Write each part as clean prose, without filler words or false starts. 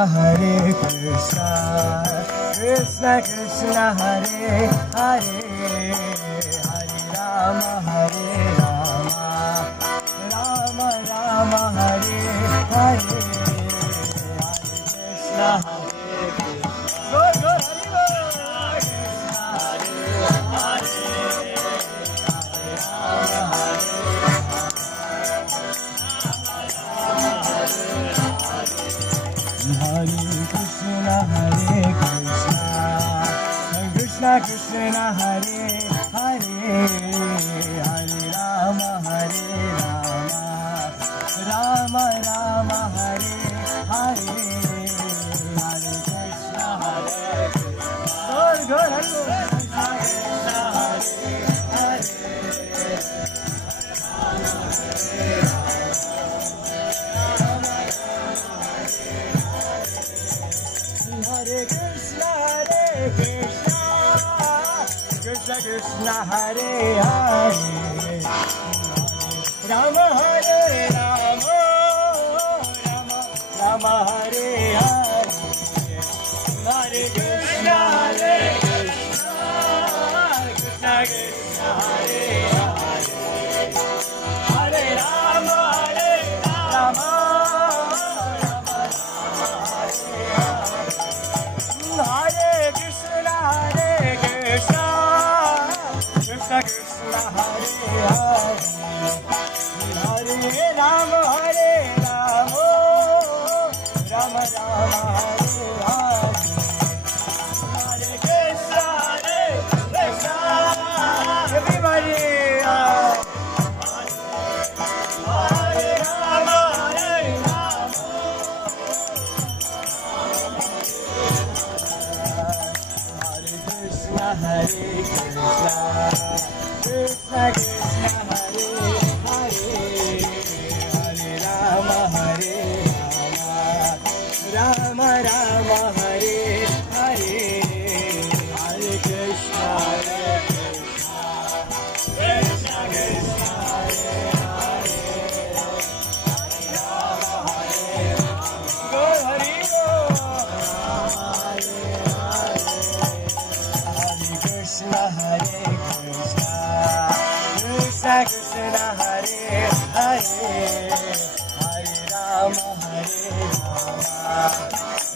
Hare Krishna, Krishna Krishna Hare Hare, Hare Rama Hare Rama, Rama Rama Hare Hare, Hare Krishna Hare Krishna. Good, good, Hare Krishna Hare Krishna, Krishna Krishna Hare Hare, Hare Rama Hare Rama, Rama Rama Hare Hare, Hare Krishna Hare Krishna. Good, good, Hare Krishna Hare Hare Krishna, Krishna Krishna Hare Hare, Rama Hare Rama, Rama Rama Hare Hare, Hare Krishna, Krishna Krishna Hare Hare, Hare Rama, Rama. Hare Krishna, Krishna Krishna Hare Hare, Hare Rama, Rama Rama Hare Hare, Hare Krishna, Krishna. Everybody. Hare Rama, Hare Krishna, Krishna Krishna Hare Hare, Hare Rama, Rama Rama Hare Hare, Hare Krishna, Krishna Krishna Hare Hare, Rama Hare Rama, Go Hare Go. Krishna Hare Krishna, Krishna Krishna Hare Hare, Hare Rama Hare Rama,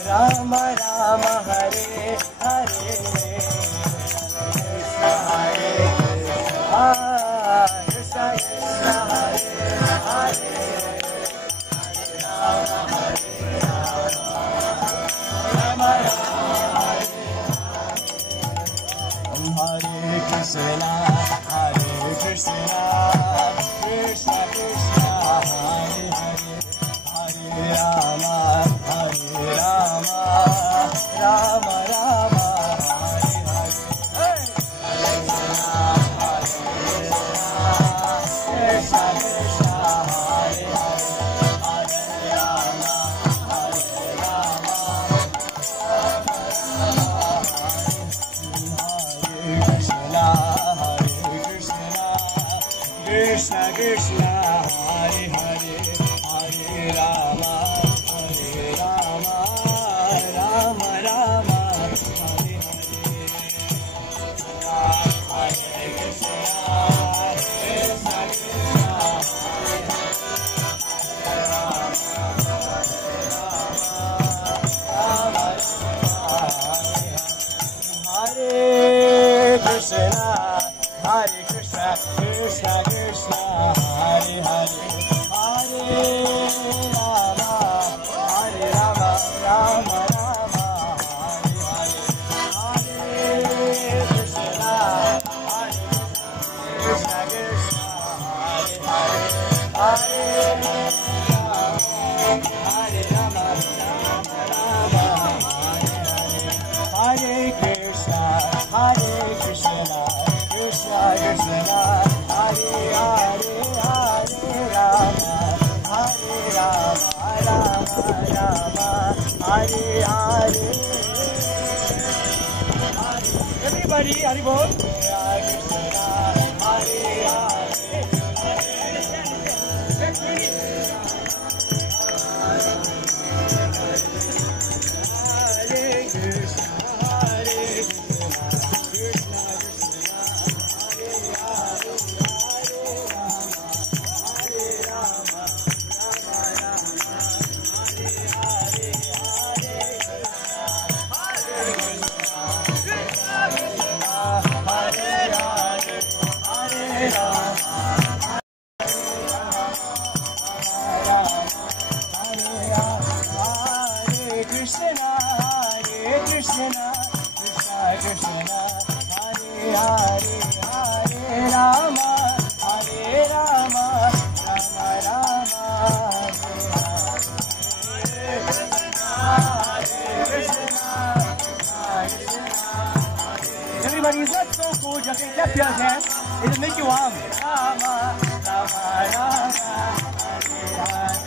Rama Rama Hare Hare, Krishna Hare Krishna, Krishna Krishna Hare Hare, Rama Hare Rama, Rama Rama. Hare Krishna, Krishna Krishna Hare Hare, Hare Rama, Rama Rama Hare Hare, Hare Krishna, Krishna Krishna Hare Hare, Hare Rama, Krishna Krishna Hare Hare, Hare Rama, Rama Rama Hare Hare, Hare Krishna, Krishna Krishna Hare Hare Krishna, Hare Krishna, Krishna Krishna Hare Hare, Hare Rama, Rama Rama Hare Hare, Hare Krishna, Krishna Krishna Hare Hare, Hare Rama, Rama Hare Hare, Hare Krishna, Krishna Krishna Hare Hare, Hare Rama, Rama Hare Hare. Everybody, Hare Bol. Hare Krishna, Hare It'll make you warm. Rama, Rama, Rama, Hare Hare.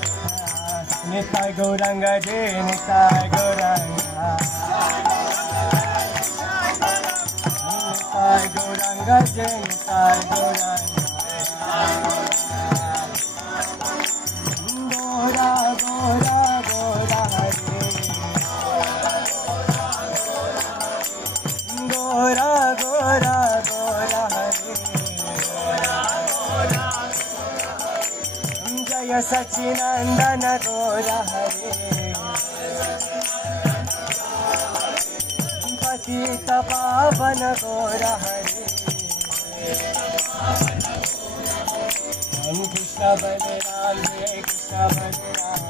Nitai Gauranga Jai, Nitai Gauranga. Nitai Gauranga Jai, Nitai Gauranga. Gora, Gora, Gora Hare. Gora, Gora, Gora Hare. Jaya Sachinandana Gora Hare. Patita Pavana Gora Hare. Ram Krishna Balaram, Hare Krishna Balaram.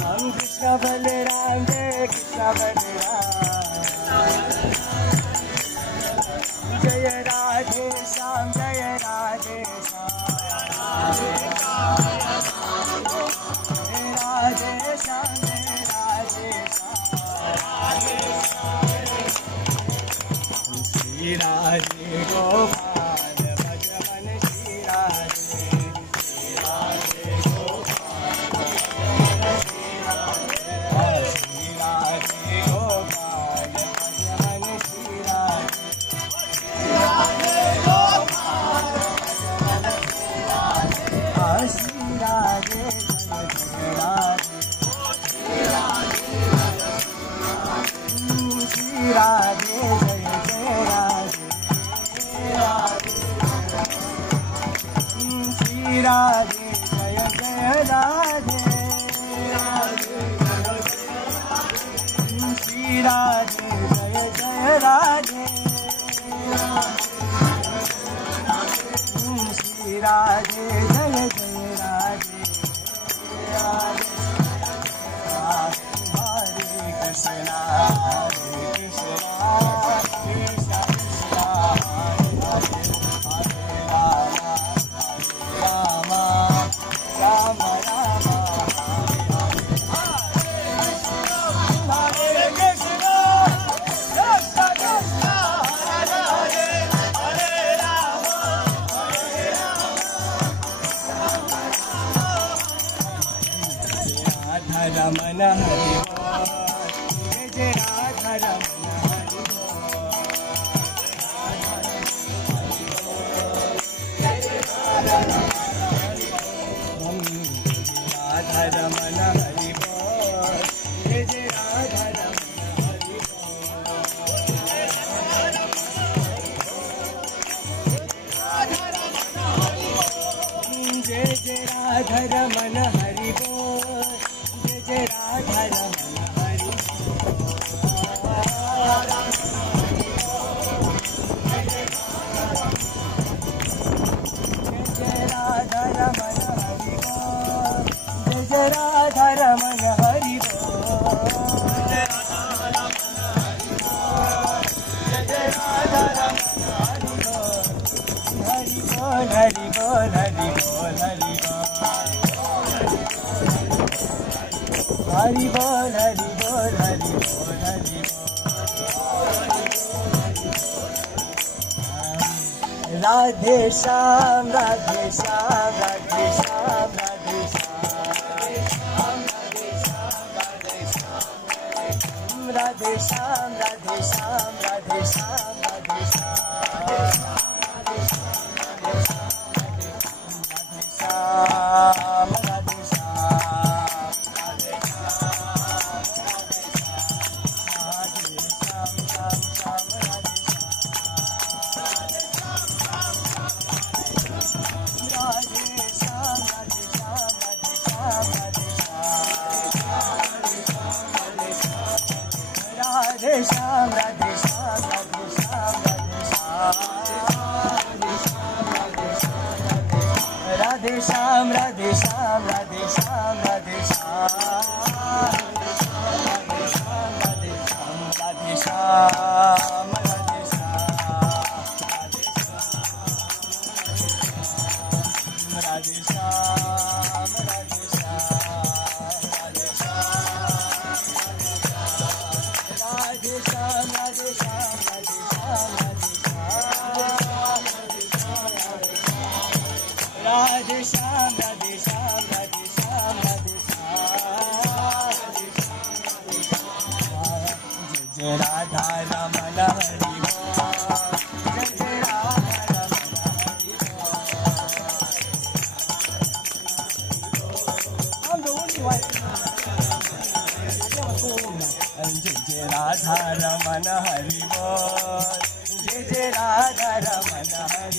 Ram Krishna Balaram, Hare Krishna Balaram. Jaya Radhe Shyam, Jaya Radhe Shyam. Jaya Radhe Shyam, Jaya Radhe Shyam. Shri Radhe Gopal, Bhagavan Shri Radhe. Shri Radhe Gopal, Shri Radhe Gopal, Bhagavan Shri Radhe. Shri Radhe, Jaya Jaya Radhe. Shri Radhe, Jaya Jaya Radhe. Shri Radhe, Jaya Jaya Radhe. Shri Radhe, Jaya Jaya Radhe. Shri Radhe, Jaya Jaya Radhe. Hare Krishna, Hare Krishna, Krishna Krishna, Hare Hare, Hare Rama, Rama Rama, Hare Krishna, Krishna Krishna, Hare Hare, Hare Rama, Hare Rama. Radha Ramana Hari Bol, Jai Radha Ramana Hari Bol. Radha Ramana Hari Bol, Jai Radha Ramana Hari Bol. Jai Jai Radha Ramana Hari Bol. Jai Radha Ramana Hari Bol. Jai Radha Ramana Hari Bol. Jai Radha Ramana Hari Bol. Jai Radha Ramana Hari Bol. Hari Bol, Hari Bol, Hari Bol, Hari Bol. Hari Bol, Hari Bol, Hari Bol, Hari Bol. Radhe Shyam, Radhe Shyam, Radhe Shyam, Radhe Shyam. Radhe Shyam, Radhe Shyam, Radhe Shyam, Radhe Shyam. Radhe Radhe Radhe Shyam, Radhe Shyam, Radhe Shyam, Radhe Shyam. Jai Radha Ramana Hari Bol, Jai Radha Ramana Hari Bol. I'm the only one. Jai Radha Ramana Hari Bol, Jai Radha Ramana Hari